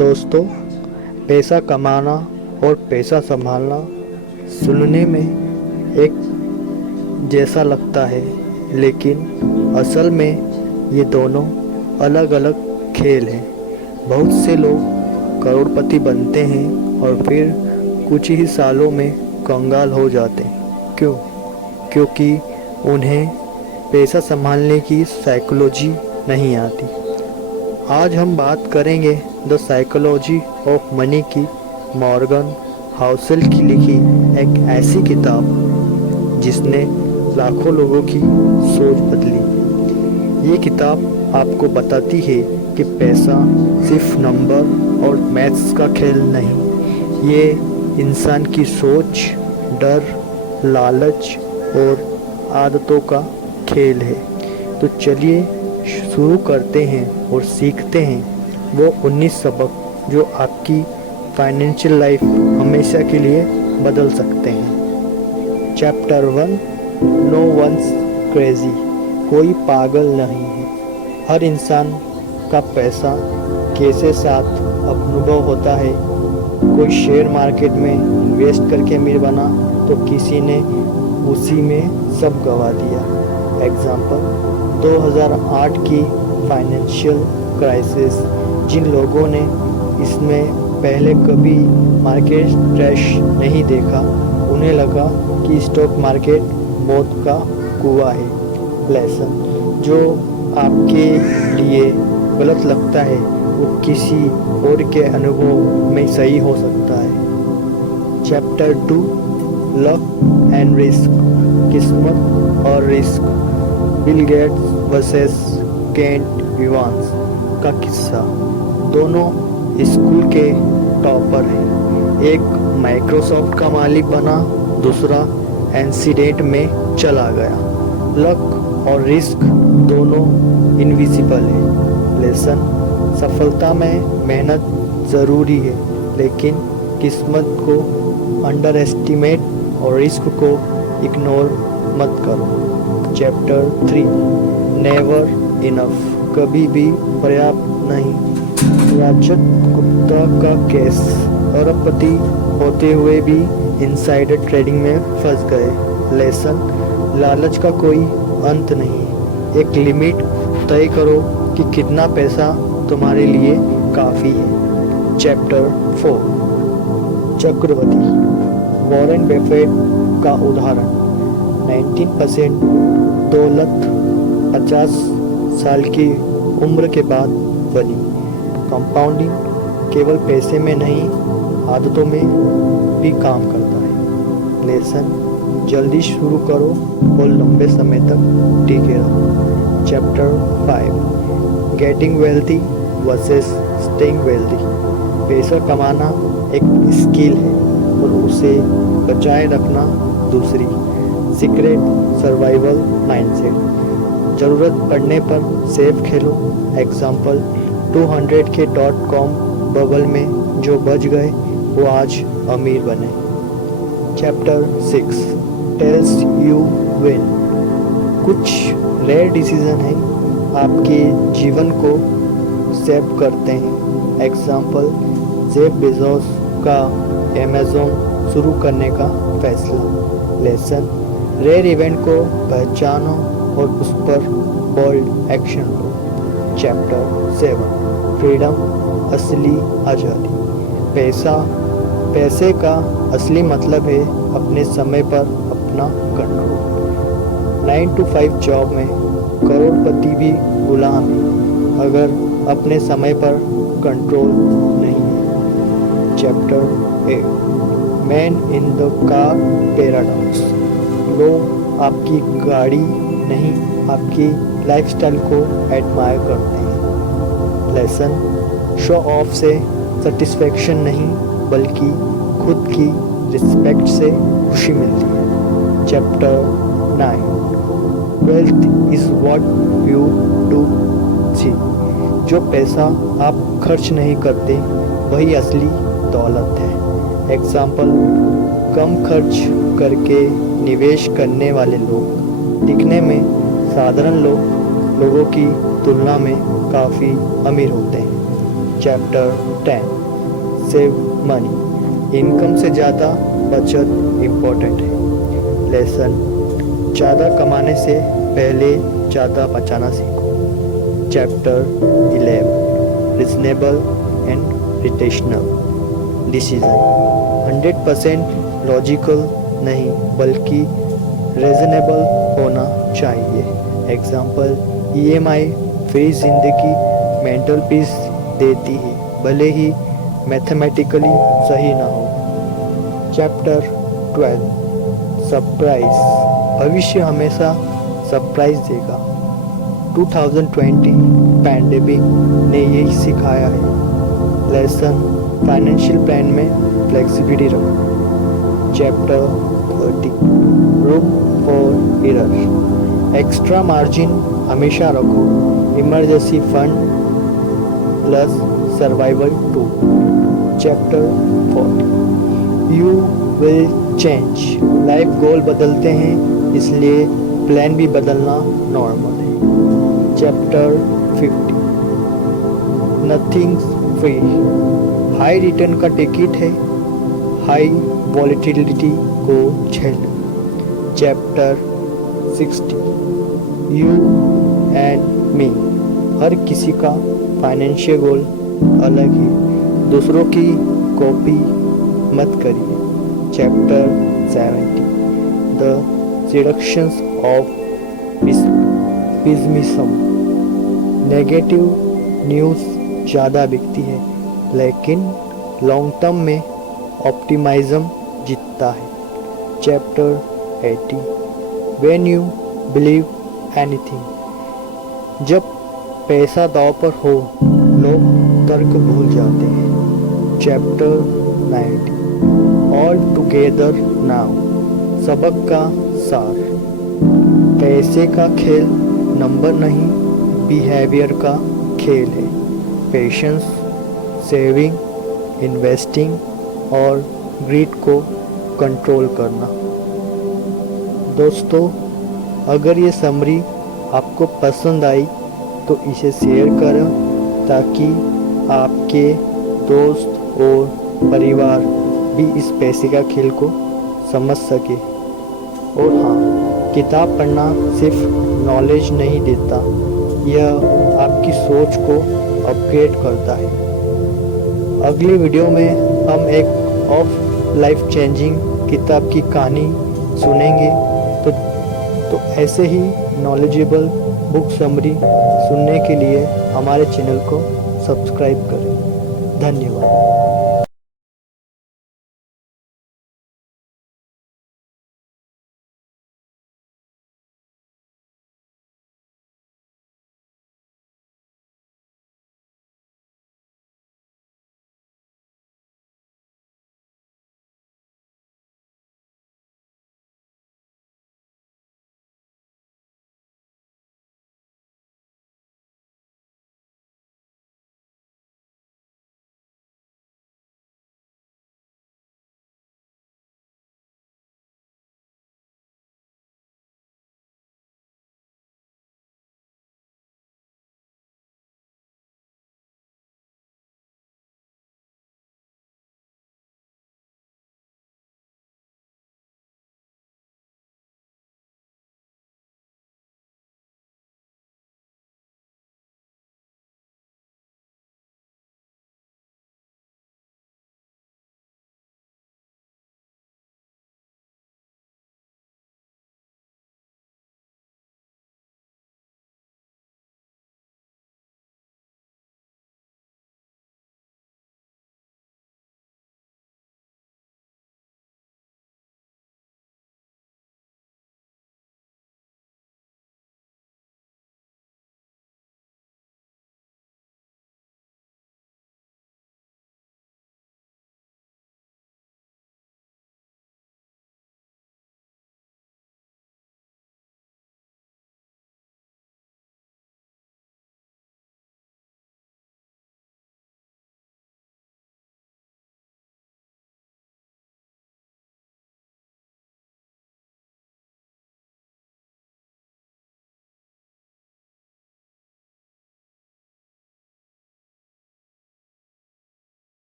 दोस्तों, पैसा कमाना और पैसा संभालना सुनने में एक जैसा लगता है, लेकिन असल में ये दोनों अलग अलग खेल हैं। बहुत से लोग करोड़पति बनते हैं और फिर कुछ ही सालों में कंगाल हो जाते हैं। क्यों? क्योंकि उन्हें पैसा संभालने की साइकोलॉजी नहीं आती। आज हम बात करेंगे द साइकोलॉजी ऑफ मनी की मॉर्गन हाउसेल की लिखी एक ऐसी किताब जिसने लाखों लोगों की सोच बदली। ये किताब आपको बताती है कि पैसा सिर्फ नंबर और मैथ्स का खेल नहीं, ये इंसान की सोच, डर, लालच और आदतों का खेल है। तो चलिए शुरू करते हैं और सीखते हैं वो 19 सबक जो आपकी फाइनेंशियल लाइफ हमेशा के लिए बदल सकते हैं। Chapter 1, no once crazy. कोई पागल नहीं है। हर इंसान का पैसा कैसे साथ अनुभव होता है। कोई शेयर मार्केट में इन्वेस्ट करके अमीर बना तो किसी ने उसी में सब गंवा दिया। एग्जाम्पल 2008 की फाइनेंशियल क्राइसिस। जिन लोगों ने इसमें पहले कभी मार्केट क्रैश नहीं देखा, उन्हें लगा कि स्टॉक मार्केट मौत का कुआं है। लेसन, जो आपके लिए गलत लगता है वो किसी और के अनुभव में सही हो सकता है। Chapter 2, luck and risk. किस्मत और risk. Bill Gates versus Kent Evans का किस्सा। दोनों स्कूल के टॉपर हैं। एक माइक्रोसॉफ्ट का मालिक बना, दूसरा एक्सीडेंट में चला गया। लक और रिस्क दोनों इनविजिबल है। लेसन, सफलता में मेहनत ज़रूरी है, लेकिन किस्मत को अंडर एस्टिमेट और रिस्क को इग्नोर मत करो। Chapter 3, never enough. कभी भी पर्याप्त नहीं। राजत गुप्ता का केस। अरबपति होते हुए भी इनसाइडर ट्रेडिंग में फंस गए। लेसन, लालच का कोई अंत नहीं। एक लिमिट तय करो कि कितना पैसा तुम्हारे लिए काफ़ी है। चैप्टर 4, चक्रवृद्धि। वॉरेन बफेट का उदाहरण। 19% दौलत 50 साल की उम्र के बाद बनी। कंपाउंडिंग केवल पैसे में नहीं, आदतों में भी काम करता है। लेसन, जल्दी शुरू करो और लंबे समय तक टिके रहो। Chapter 5, getting wealthy versus staying wealthy. पैसा कमाना एक स्किल है और उसे बचाए रखना दूसरी। Secret survival mindset. ज़रूरत पड़ने पर सेफ खेलो। एग्जाम्पल 200k.com बबल में जो बच गए वो आज अमीर बने। Chapter 6, tells you win. कुछ रेयर डिसीजन हैं आपके जीवन को सेव करते हैं। एग्जाम्पल जेफ बेजोस का अमेज़न शुरू करने का फैसला। लेसन, रेयर इवेंट को पहचानो और उस पर बोल्ड एक्शन लो। चैप्टर 7, फ्रीडम, असली आज़ादी। पैसे का असली मतलब है अपने समय पर अपना कंट्रोल। 9 to 5 जॉब में करोड़पति भी गुलाम है अगर अपने समय पर कंट्रोल नहीं है। Chapter 8, man in the car paradox. लोग आपकी गाड़ी नहीं, आपकी लाइफस्टाइल को एडमायर करते हैं। लेसन, शो ऑफ से सेटिस्फेक्शन नहीं बल्कि खुद की रिस्पेक्ट से खुशी मिलती है। Chapter 9, wealth is what you do see. जो पैसा आप खर्च नहीं करते वही असली दौलत है। एग्जाम्पल, कम खर्च करके निवेश करने वाले लोग दिखने में साधारण लोगों की तुलना में काफ़ी अमीर होते हैं। चैप्टर 10 सेव मनी, इनकम से ज़्यादा बचत इम्पोर्टेंट है। लेसन, ज़्यादा कमाने से पहले ज़्यादा बचाना सीखो। Chapter 11 reasonable and rational decision, 100% logical नहीं बल्कि रीजनेबल होना चाहिए। एग्जाम्पल, EMI फ्री जिंदगी मेंटल पीस देती है भले ही मैथमेटिकली सही ना हो। चैप्टर 12 सरप्राइज, भविष्य हमेशा सरप्राइज देगा। 2020 पैंडेमिक ने यही सिखाया है। लेसन, फाइनेंशियल प्लान में फ्लेक्सिबिलिटी रखो। Chapter 30 room for error, extra margin हमेशा रखो। Emergency fund plus survival too. Chapter 40 you will change, life goal बदलते हैं इसलिए प्लान भी बदलना नॉर्मल है। Chapter 50 nothing free, high return का टिकट है हाई वॉलेटिलिटी को झेलना। चैप्टर 60 यू एंड मी, हर किसी का फाइनेंशियल गोल अलग है, दूसरों की कॉपी मत करिए। Chapter 70 the seductions of pessimism, negative news ज़्यादा बिकती है लेकिन लॉन्ग टर्म में ऑप्टिमाइज्म जीतता है। Chapter 80 when you believe anything, जब पैसा दांव पर हो लोग तर्क भूल जाते हैं। चैप्टर 90 ऑल टुगेदर नाउ, सबक का सार, पैसे का खेल नंबर नहीं बिहेवियर का खेल है। पेशेंस, सेविंग, इन्वेस्टिंग और ग्रीड को कंट्रोल करना। दोस्तों, अगर ये समरी आपको पसंद आई तो इसे शेयर करें ताकि आपके दोस्त और परिवार भी इस पैसे का खेल को समझ सके। और हाँ, किताब पढ़ना सिर्फ नॉलेज नहीं देता, यह आपकी सोच को अपग्रेड करता है। अगली वीडियो में हम एक ऑफ लाइफ चेंजिंग किताब की कहानी सुनेंगे। तो ऐसे ही नॉलेजेबल बुक समरी सुनने के लिए हमारे चैनल को सब्सक्राइब करें। धन्यवाद।